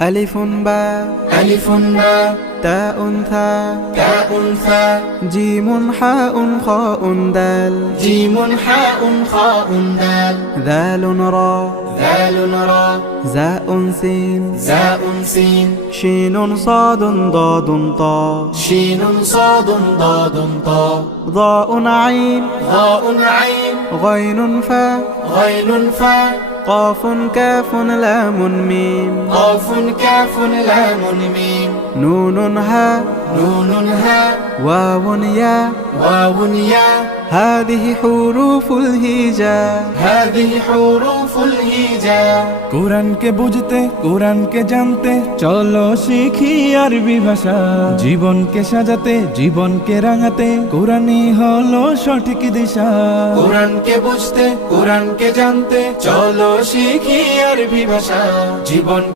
ألف باء ألف باء تاء ثاء تاء ثاء جيم حاء خاء دال جيم حاء خاء دال ذال را ذال را زاء سين زاء سين شين صاد ضاد طاء شين صاد ضاد طاء ضاء عين ضاء عين غين فاء غين فاء قاف كاف لام ميم قاف كاف لام ميم نون هاء نون هاء واو ياء واو ياء هذه حروف الهجاء هذه حروف الهجاء কোরআনকে বুঝতে কোরআনকে জানতে চলো শিখি আরবি ভাষা জীবনকে সাজাতে জীবনকে রাঙাতে কোরআনই হলো সঠিক দিশা কোরআনকে বুঝতে কোরআনকে জানতে চলো শিখি আরবি ভাষা জীবন